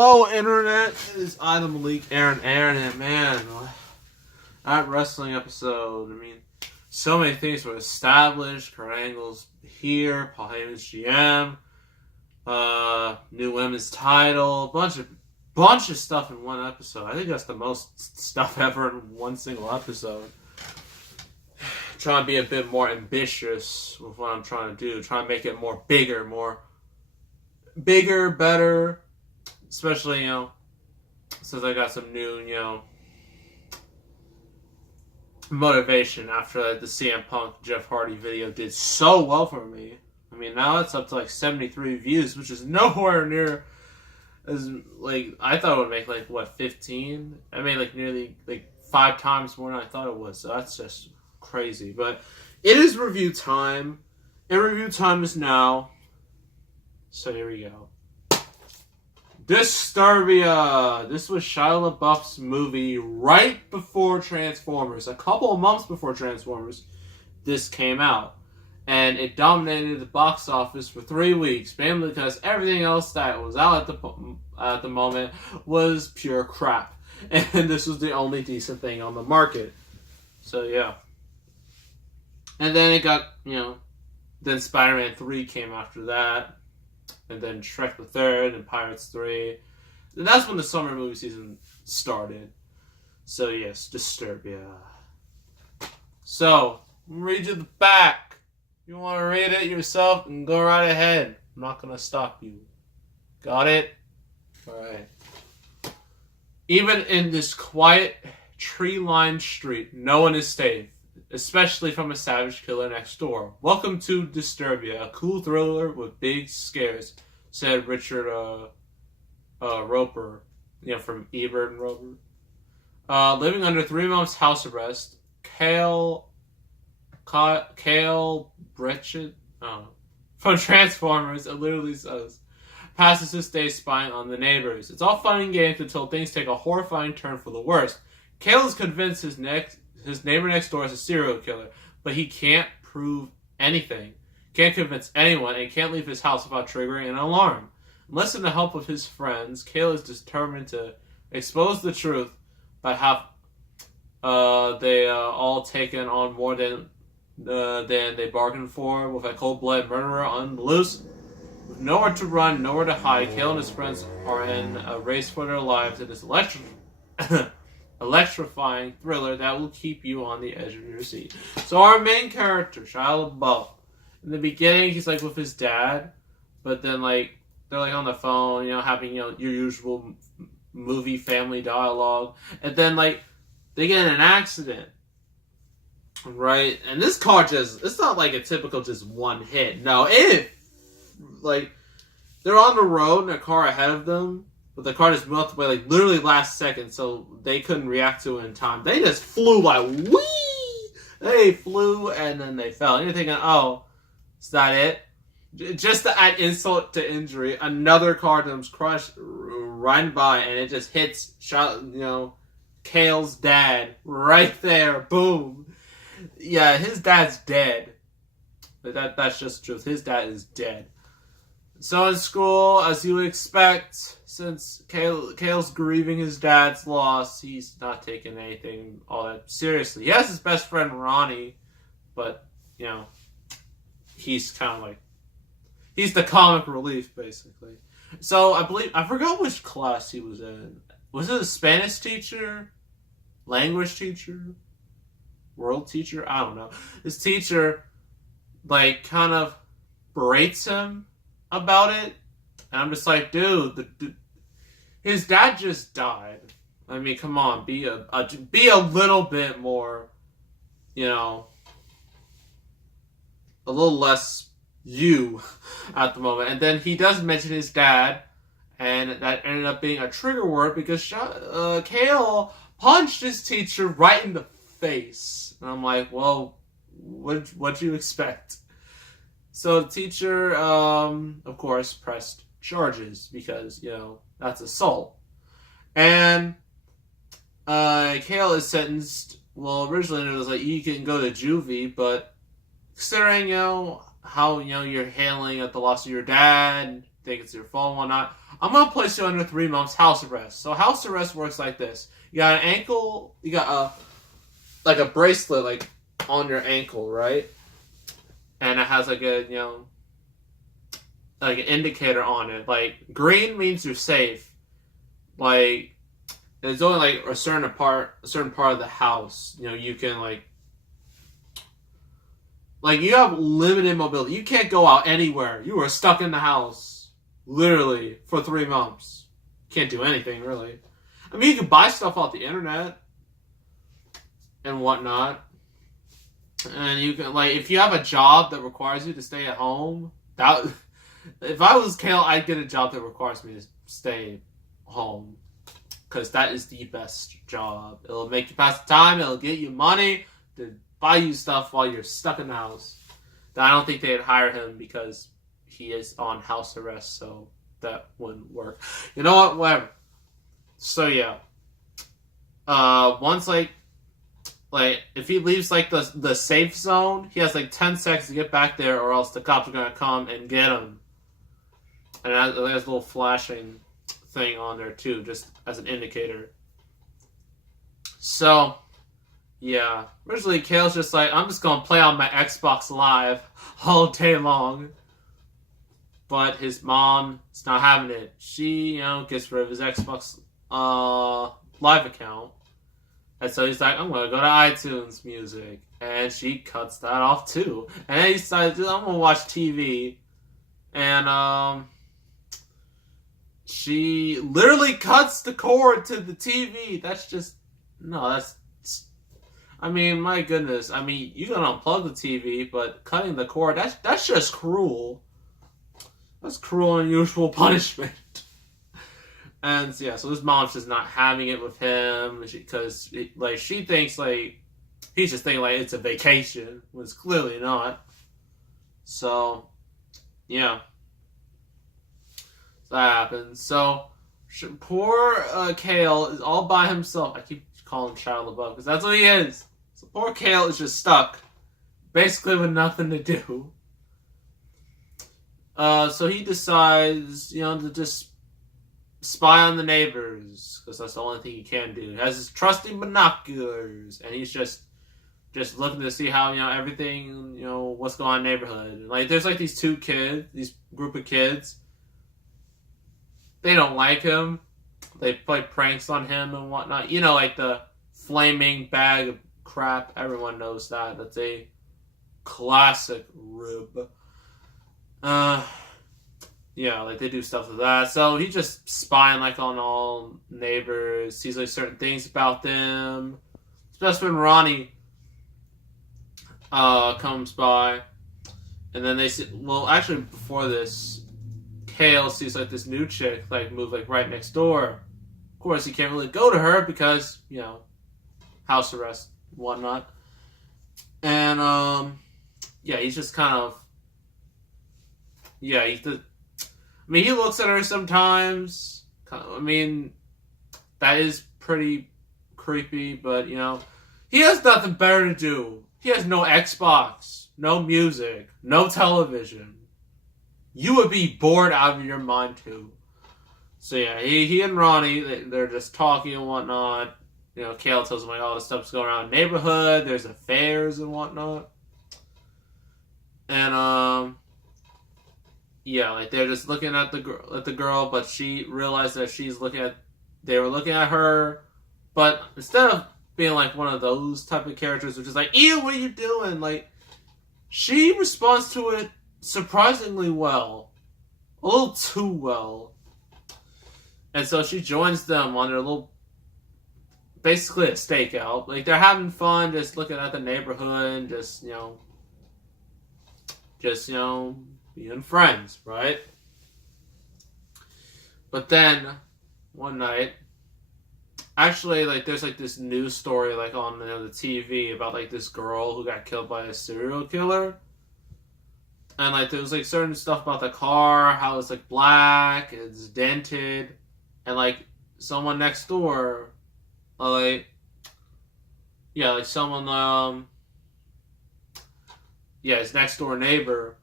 Hello, internet. It is I, the Malik, Aaron, and man, that wrestling episode. I mean, so many things were established. Kurt Angle's here, Paul Heyman's GM, new women's title, bunch of stuff in one episode. I think that's the most stuff ever in one single episode. Trying to be a bit more ambitious with what I'm trying to do. Trying to make it more bigger, better. Especially, since I got some new, motivation after the CM Punk Jeff Hardy video did so well for me. I mean, now it's up to like 73 views, which is nowhere near as, I thought it would make 15? I made nearly 5 times more than I thought it was, so that's just crazy. But it is review time, and review time is now. So here we go. Disturbia. This was Shia LaBeouf's movie right before Transformers. A couple of months before Transformers, this came out. And it dominated the box office for 3 weeks, mainly because everything else that was out at the moment was pure crap. And this was the only decent thing on the market. So, yeah. And then it got, then Spider-Man 3 came after that. And then Shrek the Third and Pirates 3. And that's when the summer movie season started. So yes, Disturbia. So, I'm gonna read you the back. You want to read it yourself, and go right ahead. I'm not gonna stop you. Got it? Alright. Even in this quiet, tree-lined street, no one is safe. Especially from a savage killer next door. Welcome to Disturbia, a cool thriller with big scares, said Richard Roper, from Ebert and Roper. Living under 3 months house arrest, Kale Brechet, from Transformers, it literally says, passes his day spying on the neighbors. It's all fun and games until things take a horrifying turn for the worst. Kale is convinced his neighbor next door is a serial killer, but he can't prove anything. Can't convince anyone, and can't leave his house without triggering an alarm. Unless with the help of his friends, Kale is determined to expose the truth by how they all taken on more than they bargained for, with a cold-blooded murderer on the loose. With nowhere to run, nowhere to hide, Kale and his friends are in a race for their lives in this electrifying thriller that will keep you on the edge of your seat. So our main character, Shia LaBeouf, in the beginning he's with his dad, but then they're on the phone, having your usual movie family dialogue, and then they get in an accident, right? And this car it's not a typical just one hit. No, they're on the road and a car ahead of them. But the car just melted away literally last second, so they couldn't react to it in time. They just flew whee! They flew and then they fell. And you're thinking, oh, is that it? Just to add insult to injury, another car comes crushed right by, and it just hits, Kale's dad right there. Boom. Yeah, his dad's dead. That's just the truth. His dad is dead. So in school, as you would expect, since Kale's grieving his dad's loss, he's not taking anything all that seriously. He has his best friend Ronnie, but, he's kind of he's the comic relief, basically. So I forgot which class he was in. Was it a Spanish teacher? Language teacher? World teacher? I don't know. His teacher, kind of berates him about it, and I'm just dude, his dad just died. I mean, come on, be a little bit more, a little less you at the moment. And then he does mention his dad, and that ended up being a trigger word because Kale punched his teacher right in the face, and I'm well, what'd you expect? So the teacher, of course, pressed charges because, that's assault. And Kale is sentenced, originally it was you can go to juvie, but considering, how, you're handling at the loss of your dad, think it's your fault and whatnot, I'm gonna place you under 3 months house arrest. So house arrest works like this: you got an ankle, you got a bracelet like on your ankle, right? And it has like a like an indicator on it. Like green means you're safe. Like there's only like a certain part of the house. You can like you have limited mobility. You can't go out anywhere. You are stuck in the house, literally, for 3 months. Can't do anything, really. I mean, you can buy stuff off the internet and whatnot. And you can, like, if you have a job that requires you to stay at home, if I was Kale, I'd get a job that requires me to stay home. Because that is the best job. It'll make you pass the time. It'll get you money to buy you stuff while you're stuck in the house. I don't think they'd hire him because he is on house arrest, so that wouldn't work. You know what? Whatever. So yeah. Once like if he leaves like the safe zone, he has like 10 seconds to get back there, or else the cops are gonna come and get him. And there's a little flashing thing on there too, just as an indicator. So yeah, originally Kale's just like, I'm just gonna play on my Xbox Live all day long. But his mom is not having it. She, gets rid of his Xbox Live account. And so he's like, I'm gonna go to iTunes Music. And she cuts that off too. And then he decides, I'm gonna watch TV. And she literally cuts the cord to the TV. I mean, my goodness. I mean, you can unplug the TV, but cutting the cord, that's just cruel. That's cruel and unusual punishment. And yeah, so his mom's just not having it with him because she thinks he's just thinking it's a vacation when it's clearly not. So yeah, so that happens. So poor Kale is all by himself. I keep calling him Shia LaBeouf because that's what he is. So poor Kale is just stuck, basically with nothing to do. So he decides, to just spy on the neighbors, because that's the only thing he can do. He has his trusty binoculars, and he's just looking to see how, everything, what's going on in the neighborhood. And, there's, these two kids, these group of kids. They don't like him. They play pranks on him and whatnot. The flaming bag of crap. Everyone knows that. That's a classic rib. Yeah, they do stuff with that. So he's just spying on all neighbors, sees certain things about them. His best friend Ronnie comes by, and then they see. Well, actually, before this, Kale sees this new chick move right next door. Of course, he can't really go to her because house arrest and whatnot. And yeah, he's just kind of. Yeah, he looks at her sometimes. I mean, that is pretty creepy, but, he has nothing better to do. He has no Xbox, no music, no television. You would be bored out of your mind, too. So, yeah, he and Ronnie, they're just talking and whatnot. Kale tells him, all this stuff's going around in the neighborhood. There's affairs and whatnot. And, yeah, they're just looking at the girl, but she realized that they were looking at her, but instead of being one of those type of characters, which is ew, what are you doing? She responds to it surprisingly well, a little too well, and so she joins them on their basically a stakeout. They're having fun, just looking at the neighborhood, and being friends, right? But then, one night, actually, there's this news story, on the TV about, this girl who got killed by a serial killer. And, there was, certain stuff about the car, how it's, black, it's dented, and, someone next door, someone, his next door neighbor,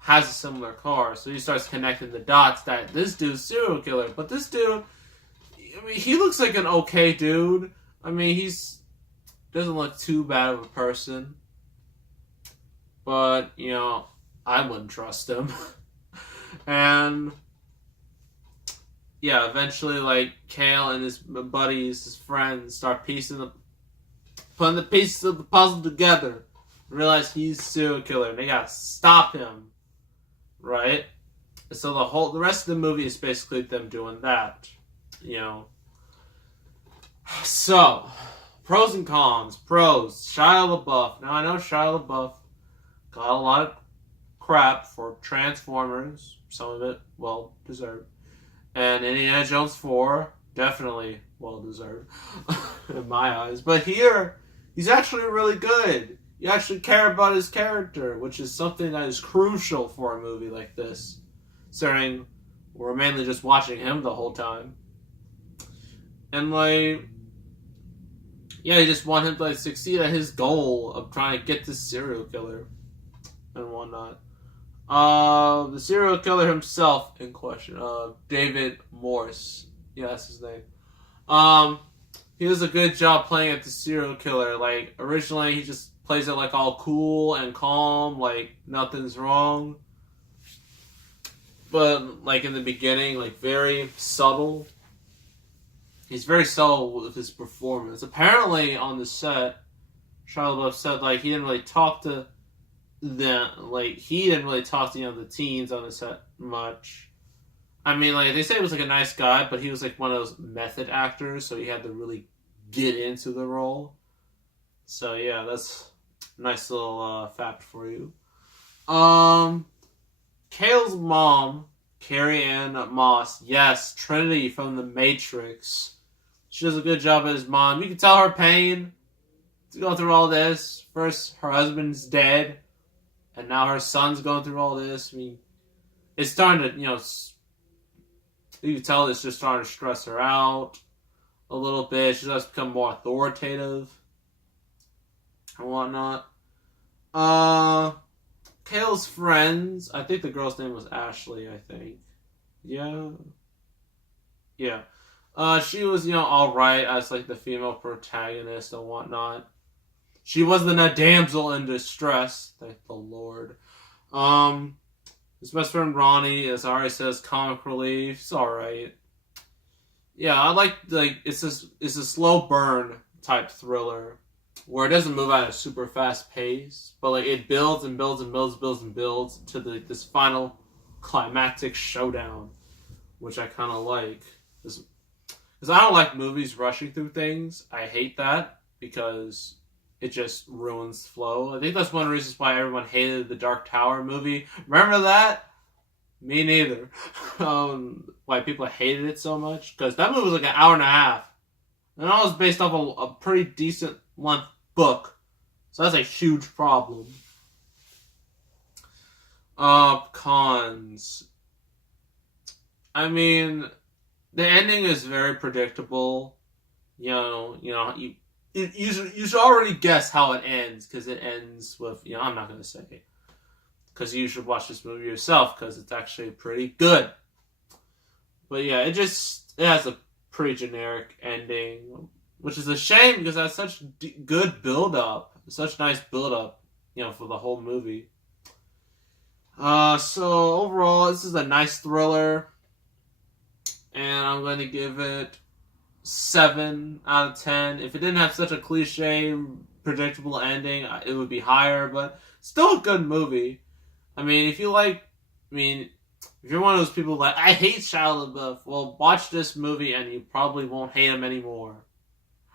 has a similar car. So he starts connecting the dots that this dude's serial killer. But this dude, I mean, he looks like an okay dude. I mean, doesn't look too bad of a person. But, you know, I wouldn't trust him. And yeah, eventually, like, Kale and his buddies, his friends, start putting the pieces of the puzzle together. Realize he's a serial killer. And they gotta stop him. Right? And so the rest of the movie is basically them doing that. You know. So, pros and cons. Pros. Shia LaBeouf. Now, I know Shia LaBeouf got a lot of crap for Transformers. Some of it well deserved. And Indiana Jones 4, definitely well deserved. In my eyes. But here, he's actually really good. You actually care about his character, which is something that is crucial for a movie like this. Considering we're mainly just watching him the whole time. And, like, yeah, you just want him to, like, succeed at his goal of trying to get this serial killer and whatnot. The serial killer himself in question, David Morse. Yeah, that's his name. He does a good job playing at the serial killer. Like, originally he just plays it like all cool and calm, like nothing's wrong. But like in the beginning, like very subtle. He's very subtle with his performance. Apparently on the set, Shia LaBeouf said like he didn't really talk to the teens on the set much. I mean, like they say he was like a nice guy, but he was like one of those method actors, so he had to really get into the role. So yeah, that's a nice little fact for you. Kale's mom, Carrie Ann Moss, yes, Trinity from The Matrix. She does a good job as mom. You can tell her pain to go through all this. First, her husband's dead, and now her son's going through all this. I mean, it's starting to, you can tell it's just starting to stress her out a little bit. She does become more authoritative and whatnot. Kale's friends, I think the girl's name was Ashley, I think. Yeah. She was, alright as, like, the female protagonist and whatnot. She wasn't a damsel in distress, thank the Lord. His best friend Ronnie, as Ari says, comic relief. It's alright. Yeah, I like it's a slow burn type thriller where it doesn't move at a super fast pace, but like it builds and builds and builds to this final climactic showdown, which I kind of like. Because I don't like movies rushing through things. I hate that because it just ruins flow. I think that's one of the reasons why everyone hated the Dark Tower movie. Remember that? Me neither. Why people hated it so much? Because that movie was like an hour and a half. And that was based off a pretty decent length book. So that's a huge problem. Cons. I mean, the ending is very predictable. You should already guess how it ends, because it ends with, I'm not going to say it. Because you should watch this movie yourself, because it's actually pretty good. But yeah, it has a pretty generic ending, which is a shame, because it has such good build-up. Such nice build-up, for the whole movie. So overall, this is a nice thriller. And I'm going to give it 7 out of 10. If it didn't have such a cliche, predictable ending, it would be higher, but still a good movie. I mean, if you're one of those people like, I hate Shia LaBeouf, well, watch this movie and you probably won't hate him anymore.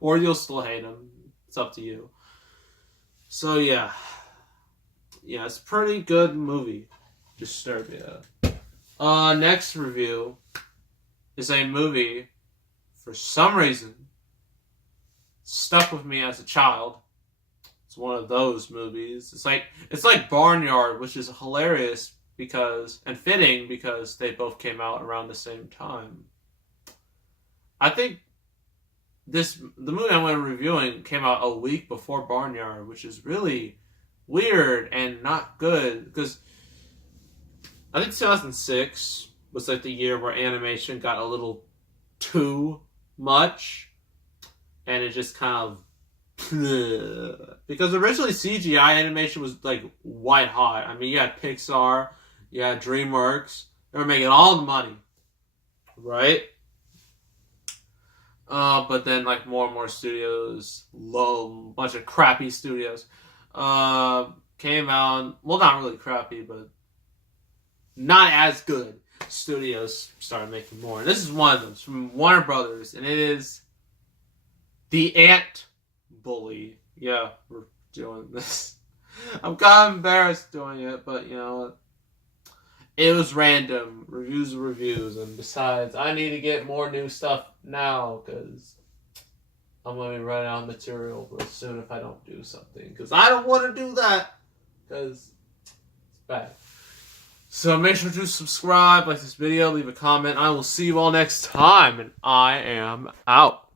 Or you'll still hate him. It's up to you. So, yeah. Yeah, it's a pretty good movie. Disturbia. Next review is a movie, for some reason, stuck with me as a child. It's one of those movies. It's like Barnyard, which is hilarious and fitting because they both came out around the same time. I think the movie I'm reviewing came out a week before Barnyard, which is really weird and not good, because I think 2006 was like the year where animation got a little too much, and it just kind of because originally CGI animation was like white hot. I mean, you had Pixar, you had DreamWorks. They were making all the money, right? But then like more and more studios, bunch of crappy studios, came out. Well, not really crappy, but not as good studios started making more. And this is one of them. It's from Warner Brothers, and it is The Ant Bully. Yeah, we're doing this. I'm kind of embarrassed doing it, but you know, it was random. Reviews are reviews, and besides, I need to get more new stuff now, because I'm going to be running out of material real soon if I don't do something. Because I don't want to do that, because it's bad. So make sure to subscribe, like this video, leave a comment. I will see you all next time, and I am out.